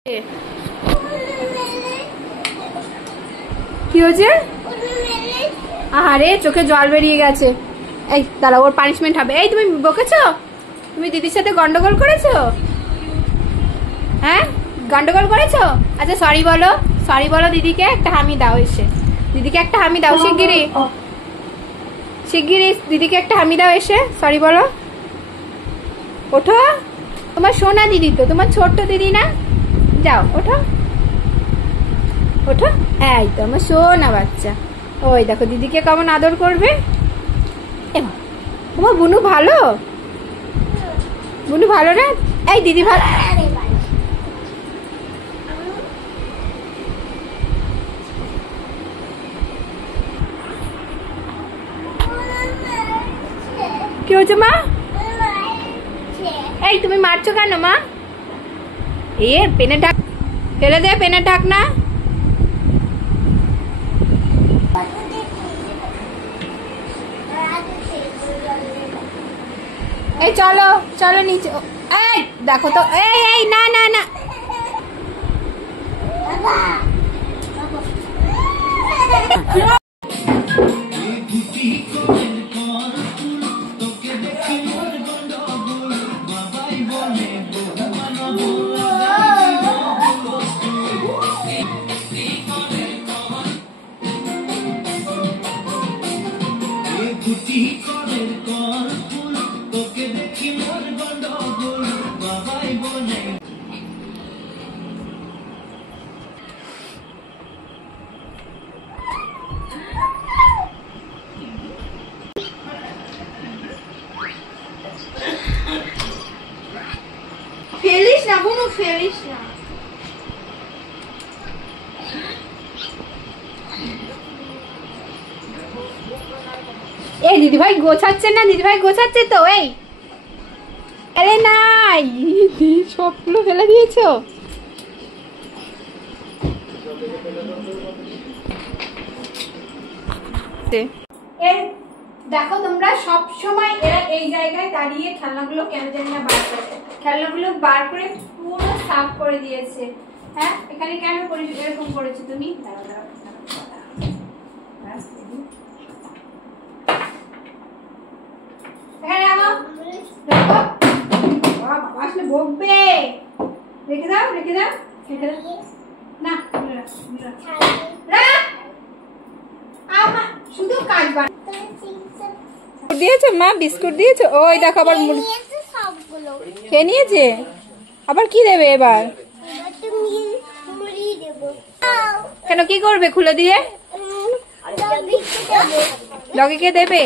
কি হয়েছে? আরে চোখে জল বেরিয়ে গেছে। এই দাঁড়া, ওর পানিশমেন্ট হবে। এই তুমি বকেছো? তুমি দিদির সাথে গন্ডগোল করেছো? হ্যাঁ গন্ডগোল করেছো? আচ্ছা সরি বলো, সরি বলো দিদিকে। একটা হামি দাও, এসে দিদিকে একটা হামি দাও। শিগগিরই শিগগিরই দিদিকে একটা হামি দাও, এসে সরি বলো। ওঠো, তোমার সোনা দিদি তো, তোমার ছোট্ট দিদি না? যাও ওঠো ওঠো। এই তো আমার সোনা বাচ্চা। ওই দেখো দিদিকে কেমন আদর করবে। তোমার বুনু ভালো, বুনু ভালো না? এই দিদি ভালো। কি হয়েছে মা? এই তুমি মারছো কেন মা? এ পেনের ঢাক ফেলে দে, পেনের ঢাক না। এই চলো চলো নিচে। এই দেখো তো, এই এই না না না। ফেলিস না বুনু, ফেলিস না। এই দিদিভাই গোছাচ্ছে না, দিদিভাই গোছাচ্ছে তো। এই আরে নাই, সবগুলো ফেলে দিয়েছো। দেখো তোমরা সব সময় এরা এই জায়গায় দাঁড়িয়ে খেলনাগুলো কেন জানি না বার করে, খেলনাগুলো বার করে পুরো সাফ করে দিয়েছে। হ্যাঁ এখানে কেন এরকম করেছো তুমি? আসলে বকবে। রেখে দাও রেখে দাও রেখে দাও না, শুধু কাজ দিয়েছে মা, বিস্কুট দিয়েছে। ওই দেখো আবার খেয়ে নিয়েছে। আবার কি দেবে এবার? কেন কি করবে খুলে দিয়ে? ডগিকে দেবে?